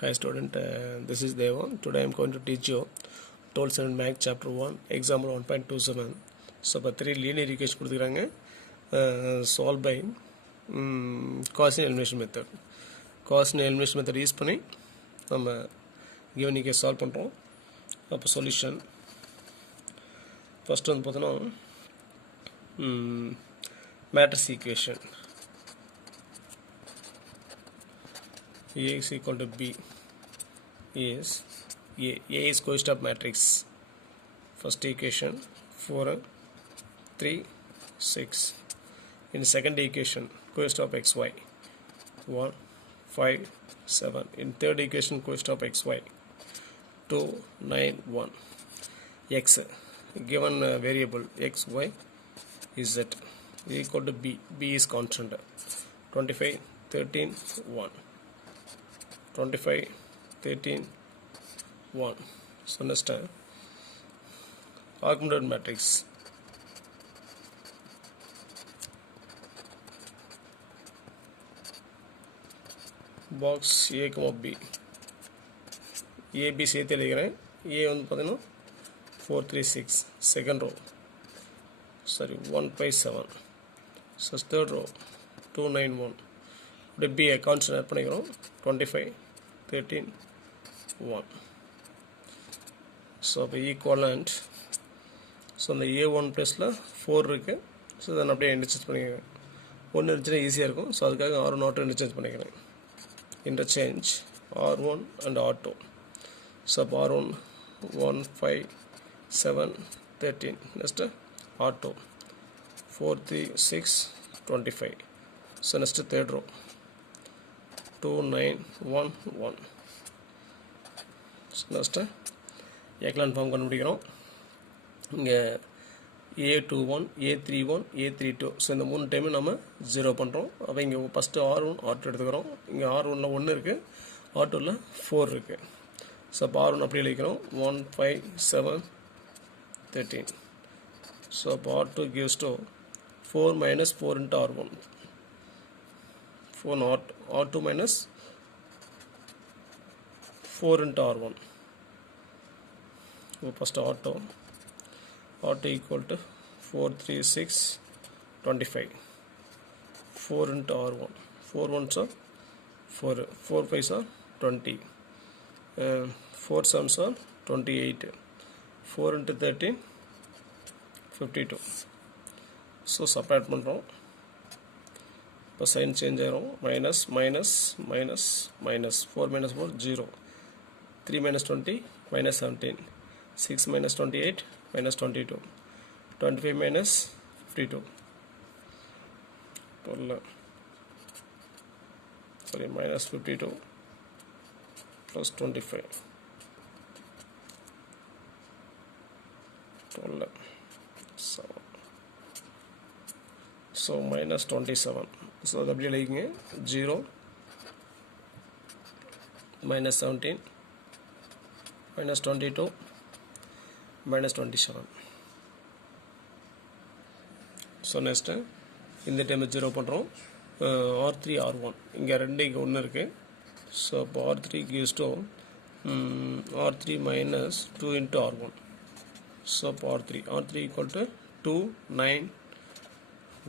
Hi student, this is Deva. Today I am going to teach you 12th standard math chapter 1 example 1.27. So இப்போ 3 linear equation கொடுத்துக்கிறாங்க solve by Gaussian elimination method. Gaussian elimination method use பண்ணி நம்ம given equation solve பண்ணுறோம். அப்போ solution first வந்து பார்த்தோன்னா matrix equation A is equal to B is A is coefficient of matrix. First equation 4 3 6. In second equation coefficient of xy 1 5 7. In third equation coefficient of xy 2 9 1. X given variable x y is z equal to B. B is constant 25 13 1. 25 13 1. So next augmented matrix box A B A B சேர்த்து எழுதுகிறேன். A வந்து பார்த்தீங்கன்னா 4 3 6 second row sorry 1 5 7. So third row 2 9 1. இப்படி B constant add பண்ணிக்கிறோம் 25 13 1. So அப்போ equivalent so அந்த A1 ப்ளஸில் 4 இருக்குது. ஸோ இதை நான் அப்படியே இன்டர்சேஞ்ச் பண்ணிக்கிறேன். ஒன்று இருந்துச்சுன்னா ஈஸியாக இருக்கும். ஸோ அதுக்காக R1 R2 இன்டர்சேஞ்ச் பண்ணிக்கிறேன். Interchange R1 and R2. So அப்போ R1 1 5 7 13. Next R2 4 3 6 25. So next third row 2 9 1 1. So next echelon form கண்டுபிடிக்கிறோம். இங்கே A21 A31 A32. ஸோ இந்த 3 டைமும் நம்ம 0 பண்ணுறோம். அப்போ இங்கே ஃபஸ்ட்டு R1 R2 எடுத்துக்கிறோம். இங்கே R1ல் 1 இருக்குது, R2ல் 4 இருக்குது. ஸோ அப்போ R1 அப்படி எழுதிக்கிறோம் 1 5 7 13. ஸோ அப்போ R2 gives to 4 minus 4 into R1 4 not R2 minus 4 into R1. First R2 equal to 4 3 6 25. 4 into R1 4 1s are 4 4 5s are 20. 4 7s are 28. 4 into 13 52. So subtract பண்ணுறோம். இப்போ சைன் சேஞ்ச் ஆகிரும். Minus minus minus minus 4 minus 4 0. 3 minus 20 minus 17. 6 minus 28 minus 22. 25 minus 52. 12. Sorry, minus 52 plus 25. 12. 7. So minus 27. So the W like 0 minus 17 minus 22 minus 27. So next இந்த time 0 பண்ணுறோம். R3 R1 இங்கே ரெண்டு இங்கே ஒன்று இருக்குது. ஸோ இப்போ R3 gives to R3 minus 2 into R1. So இப்போ R3 equal to 2 9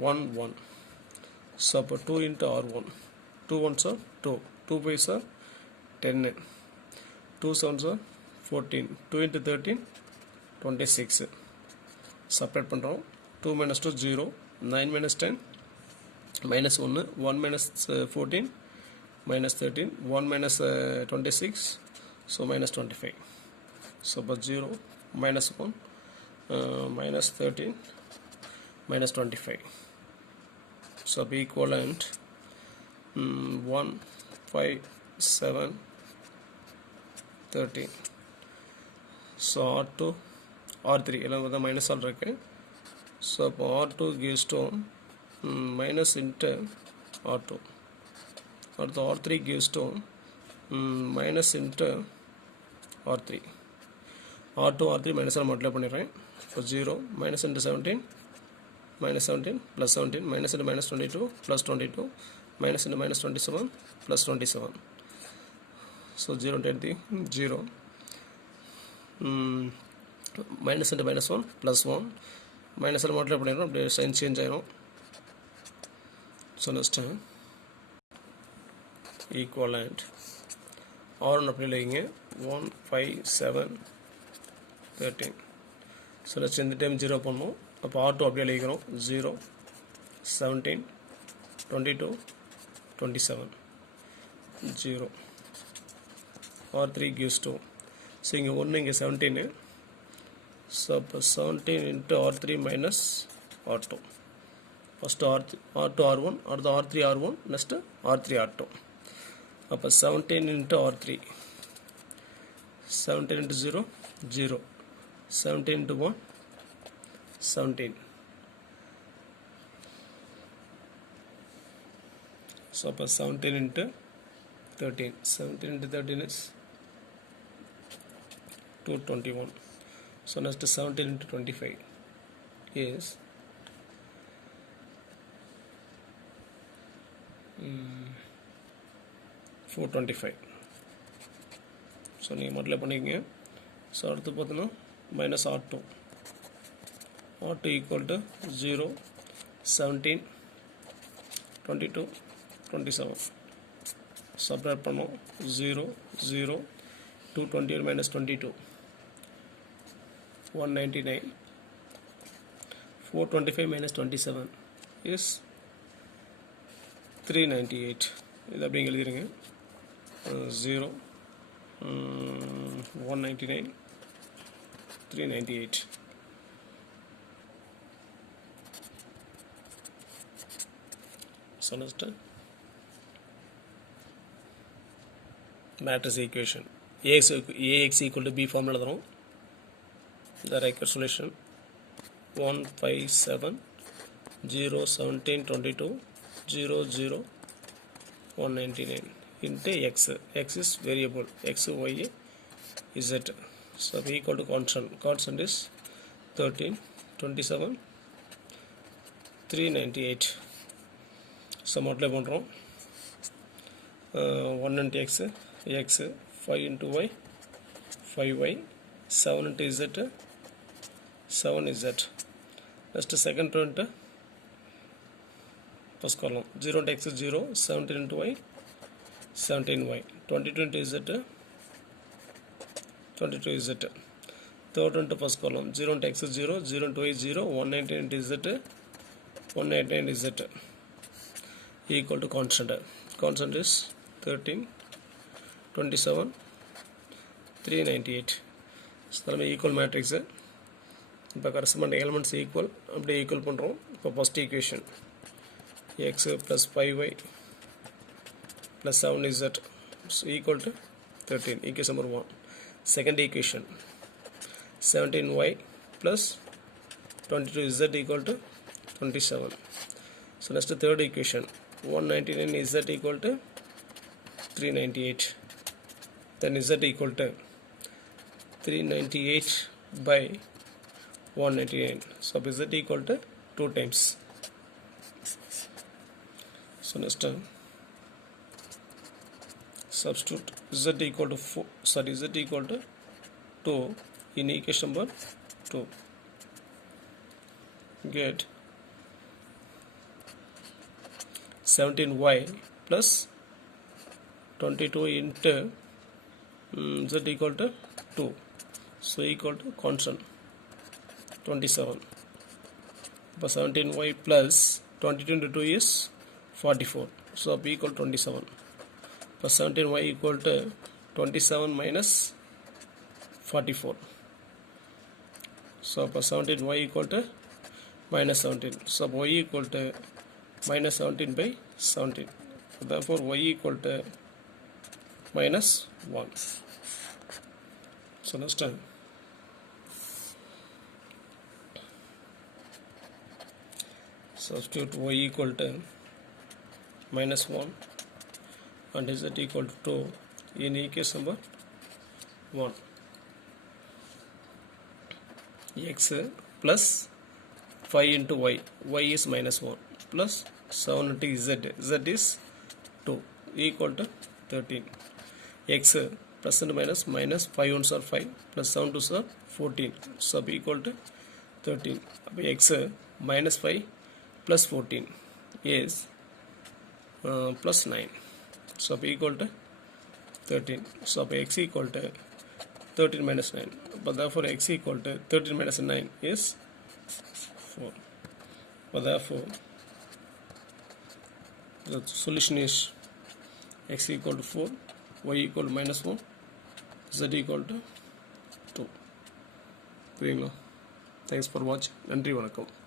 1 1. So அப்போ 2 into R1 2 1s are 2 2 5s are 10. 2 7s are 14. 2 into 13 26. Separate பண்ணுறோம். 2 minus 2 0. 9 minus 10 minus 1. 1 minus 14 minus 13. 1 minus 26. So minus 25. So but 0 minus 1 minus 13 minus 25. So be equivalent 1 5 7 13. So R2 R3 எல்லாம் வந்து minus all இருக்கு. So அப்போ R2 gives to minus into R2. அடுத்து R3 gives to minus into R3. R2 R3 minus all multiply பண்ணிடுறேன். இப்போ 0 minus into 17 minus 17 plus 17 minus into minus 22 plus 22 minus into minus 27 plus 27. So 0 into 0. Minus into minus 1 plus 1. Minus and multiply பண்ணிடுறோம் sign change ஆயிரும். So next equivalent R1 அப்படி இல்லைங்க 1 5 7 13. So next இந்த time 0 பண்ணும். அப்போ R2 அப்படியே எழுதிக்கிறோம் 0 17 22 27 0. R3 gives 2. So இங்கே 1 இங்கே 17. So 17 into R3 minus R2. First R2 R1 or the R3 R1, next R3 R2. Up 17 into R3. 17 into 0, 0. 17 into 1, 17. So up 17 into 13. 17 into 13 is 221. So next 17 into 25 is 425. So நீங்கள் multiply பண்ணிக்கங்க. So அடுத்து பார்த்தோன்னா minus R2. R2 equal to 0 17 22 27. Subtract பண்ணோம் 0 0 228 minus 22 199. 425 minus 27 is 398. இது அப்படி எழுதிருங்க 0 199 398. So next matrix equation AX equal to B formula எழுதுறோம். The required solution 1 5 7 0 17 22 0 0 199 into x. X is variable, x y z. So b equal to constant is 13 27 398. So multiply பண்ணுறோம் 1 into x 5 into y 5y 7 into z 7z. Next second print first column 0 into x is 0 17 into y 17y 22 into z 22z. Third into first column 0 into x is 0 0 into y 0 199 into z 199 z equal to constant is 13 27 398. So that means equal matrix. இப்போ corresponding elements equal அப்படியே equal பண்ணுறோம். இப்போ first equation x plus 5y plus 7z so equal to 13. Equation number 1. Second equation 17y plus 22z equal to 27. So next third equation 199z equal to 398. Then z equal to 398 by 199. So z equal to 2 times. So next substitute z equal to 4 z equal to 2 in equation number 2. Get 17y plus 22 into z equal to 2. So equal to constant 27. But 17y plus 22 into 2 is 44. So b equal to 27. But 17y equal to 27 minus 44. So 17y equal to minus 17. So y equal to minus 17 by 17. Therefore y equal to minus 1. So next time substitute y equal to minus 1 and z equal to 2 in equation number 1. X plus 5 into y is minus 1 plus 7 into z is 2 equal to 13. x plus and minus minus 5 ones are 5 plus 7 2s are 14 sub equal to 13. X minus 5 plus 14 is plus 9 sub equal to 13. So x equal to 13 minus 9. But therefore x equal to 13 minus 9 is 4. But therefore the solution is x equal to 4, y equal to minus 1, z equal to 2. Thanks for watching. நன்றி வணக்கம்.